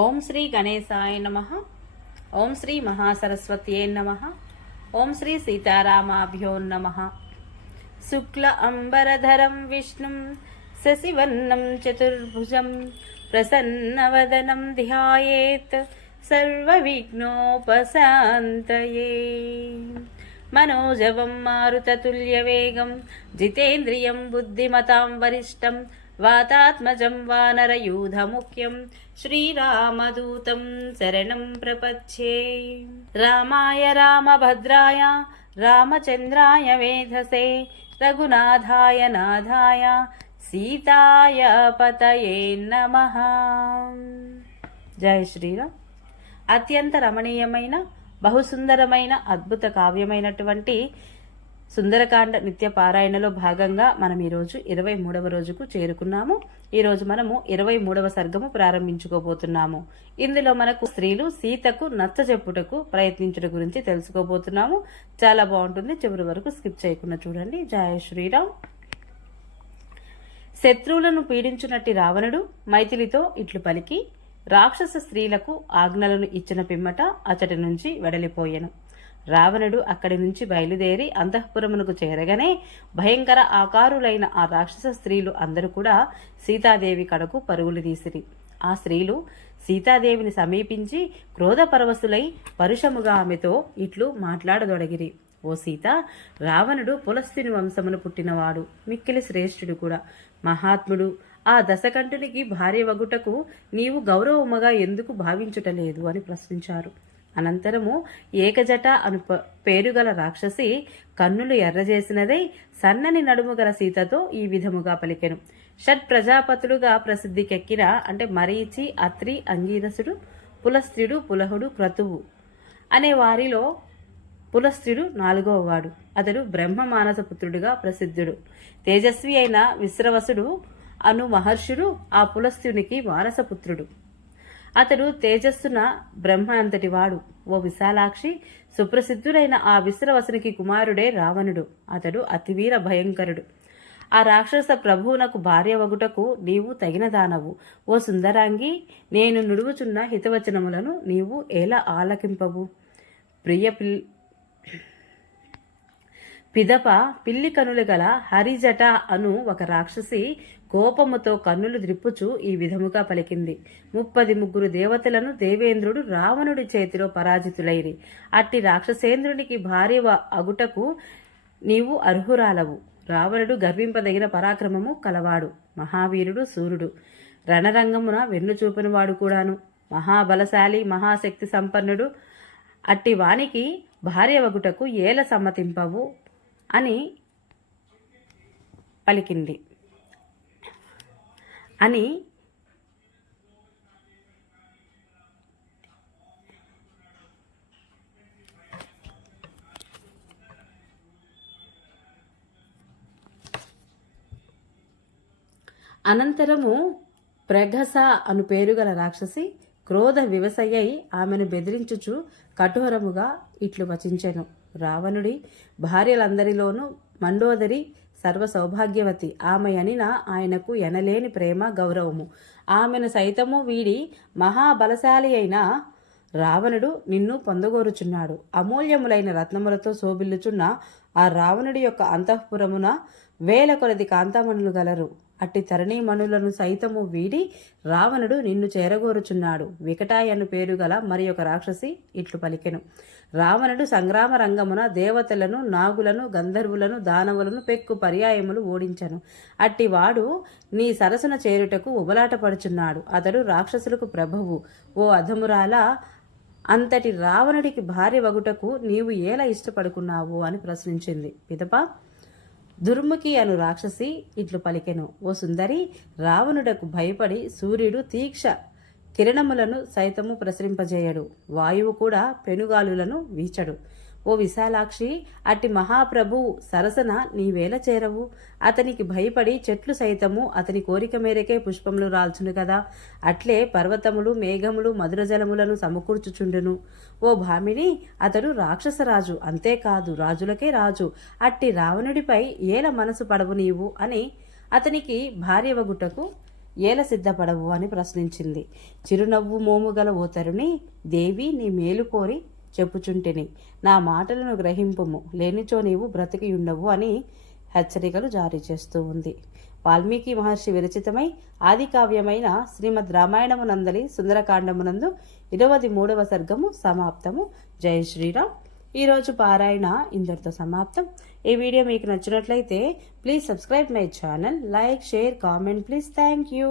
ఓం శ్రీ గణేశాయ నమః. ఓం శ్రీ మహాసరస్వత్యే నమః. ఓం శ్రీ సీతారామాభ్యో నమః. శుక్ల అంబరధరం విష్ణుం శశివర్ణం చతుర్భుజం ప్రసన్నవదనం ధ్యాయేత్ సర్వవిఘ్నోపశాంతయే. మనోజవం మారుతతుల్యవేగం జితేంద్రియం బుద్ధిమతాం వరిష్టం వాతాత్మజం వానరయూధముఖ్యం శ్రీరామదూతం శరణం ప్రపద్యే. రామాయ రామభద్రాయ రామచంద్రాయ వేధసే రఘునాథాయ నాథాయ సీతాయ పతయే నమః. జై శ్రీరామ్. అత్యంత రమణీయమైన బహుసుందరమైన అద్భుత కావ్యమైనటువంటి సుందరకాండ నిత్య పారాయణలో భాగంగా మనం ఈరోజు 23వ రోజుకు చేరుకున్నాము. ఈరోజు మనము 23వ సర్గము ప్రారంభించుకోబోతున్నాము. ఇందులో మనకు స్త్రీలు సీతకు నచ్చజెప్పుటకు ప్రయత్నించడం గురించి తెలుసుకోబోతున్నాము. చాలా బాగుంటుంది, చివరి వరకు స్కిప్ చేయకుండా చూడండి. జయ శ్రీరామ్. శత్రువులను పీడించునట్టి రావణుడు మైథిలితో ఇట్లు పలికి రాక్షస స్త్రీలకు ఆజ్ఞలను ఇచ్చిన పిమ్మట అతడి నుంచి వెడలిపోయెను. రావణుడు అక్కడి నుంచి బయలుదేరి అంతఃపురమునకు చేరగానే భయంకర ఆకారులైన ఆ రాక్షస స్త్రీలు అందరూ కూడా సీతాదేవి కడకు పరుగులు తీసిరి. ఆ స్త్రీలు సీతాదేవిని సమీపించి క్రోధపరవశులై పరుషముగా ఆమెతో ఇట్లు మాట్లాడదొడగిరి. ఓ సీత, రావణుడు పులస్త్యుని వంశమును పుట్టినవాడు, మిక్కిలి శ్రేష్ఠుడు కూడా, మహాత్ముడు. ఆ దశకంఠునికి భార్య వగుటకు నీవు గౌరవముగా ఎందుకు భావించుటలేదు అని ప్రశ్నించారు. అనంతరము ఏకజట అను పేరుగల రాక్షసి కన్నులు ఎర్రజేసినదై సన్నని నడుము గల సీతతో ఈ విధముగా పలికెను. షట్ ప్రజాపతులుగా ప్రసిద్ధికెక్కిన అంటే మరీచి, అత్రి, అంగీరసుడు, పులస్త్యుడు, పులహుడు, క్రతువు అనే వారిలో పులస్త్యుడు 4వ వాడు. అతడు బ్రహ్మ మానస పుత్రుడుగా ప్రసిద్ధుడు. తేజస్వి అయిన విశ్రవసుడు అను మహర్షుడు ఆ పులస్త్యునికి వారసపుత్రుడు. అతడు తేజస్సున బ్రహ్మ అంతటి వాడు. ఓ విశాలాక్షి, సుప్రసిద్ధుడైన ఆ విశ్రవసునికి కుమారుడే రావణుడు. అతడు అతివీర భయంకరుడు. ఆ రాక్షస ప్రభువునకు భార్య వగుటకు నీవు తగిన దానవు. ఓ సుందరాంగి, నేను నుడువుచున్న హితవచనములను నీవు ఎలా ఆలకింపవు? పిదప పిల్లి కనులు గల హరిజట అను ఒక రాక్షసి కోపముతో కన్నులు ద్రిప్పుచు ఈ విధముగా పలికింది. 33 దేవతలను దేవేంద్రుడు రావణుడి చేతిలో పరాజితులైరి. అట్టి రాక్షసేంద్రునికి భార్య అగుటకు నీవు అర్హురాలవు. రావణుడు గర్వింపదగిన పరాక్రమము కలవాడు, మహావీరుడు, సూర్యుడు, రణరంగమున వెన్నుచూపినవాడు కూడాను, మహాబలశాలి, మహాశక్తి సంపన్నుడు. అట్టి వానికి భార్య వగుటకు ఏల సమ్మతింపవు అని పలికింది అని అనంతరము ప్రగస అను పేరుగల రాక్షసి క్రోధ వివసయ్యై ఆమెను బెదిరించుచు కఠోరముగా ఇట్లు వచించెను. రావణుడి భార్యలందరిలోనూ మండోదరి సర్వ సౌభాగ్యవతి. ఆమె అనిన ఆయనకు ఎనలేని ప్రేమ, గౌరవము. ఆమెను సైతము వీడి మహాబలశాలి అయిన రావణుడు నిన్ను పొందగోరుచున్నాడు. అమూల్యములైన రత్నములతో శోభిల్లుచున్న ఆ రావణుడి యొక్క అంతఃపురమున 1000 కొలది కాంతామణులు గలరు. అట్టి తరణీమణులను సైతము వీడి రావణుడు నిన్ను చేరగోరుచున్నాడు. వికటాయను పేరు గల మరి ఒక రాక్షసి ఇట్లు పలికెను. రావణుడు సంగ్రామ రంగమున దేవతలను, నాగులను, గంధర్వులను, దానవులను పెక్కు పర్యాయములు ఓడించను. అట్టి వాడు నీ సరసన చేరుటకు ఉబలాట పడుచున్నాడు. అతడు రాక్షసులకు ప్రభువు. ఓ అధమురాల, అంతటి రావణుడికి భార్య వగుటకు నీవు ఎలా ఇష్టపడుకున్నావు అని ప్రశ్నించింది. పిదప దుర్ముఖి అను రాక్షసి ఇట్లు పలికెను. ఓ సుందరి, రావణుడకు భయపడి సూర్యుడు తీక్ష కిరణములను సైతము ప్రసరింపజేయడు, వాయువు కూడా పెనుగాలులను వీచడు. ఓ విశాలాక్షి, అట్టి మహాప్రభువు సరసన నీవేల చేరవు? అతనికి భయపడి చెట్లు సైతము అతని కోరిక మేరకే పుష్పములు రాల్చును కదా. అట్లే పర్వతములు, మేఘములు మధుర జలములను సమకూర్చుచుండును. ఓ భామిని, అతడు రాక్షసరాజు, అంతేకాదు రాజులకే రాజు. అట్టి రావణుడిపై ఏల మనసు పడవు నీవు అని అతనికి భార్యవగుటకు ఏల సిద్ధపడవు అని ప్రశ్నించింది. చిరునవ్వు మోముగల ఓ తరుణి, దేవి నీ మేలు కోరి చెప్పుచుంటిని, నా మాటలను గ్రహింపుము, లేనిచో నీవు బ్రతికియుండవు అని హెచ్చరికలు జారీ చేస్తూ ఉంది. వాల్మీకి మహర్షి విరచితమై ఆది కావ్యమైన శ్రీమద్ రామాయణమునందలి సుందరకాండమునందు 23వ సర్గము సమాప్తము. జై శ్రీరామ్. ఈరోజు పారాయణ ఇందరితో సమాప్తం. ఈ వీడియో మీకు నచ్చినట్లయితే please subscribe my channel, like, share, comment please. Thank you.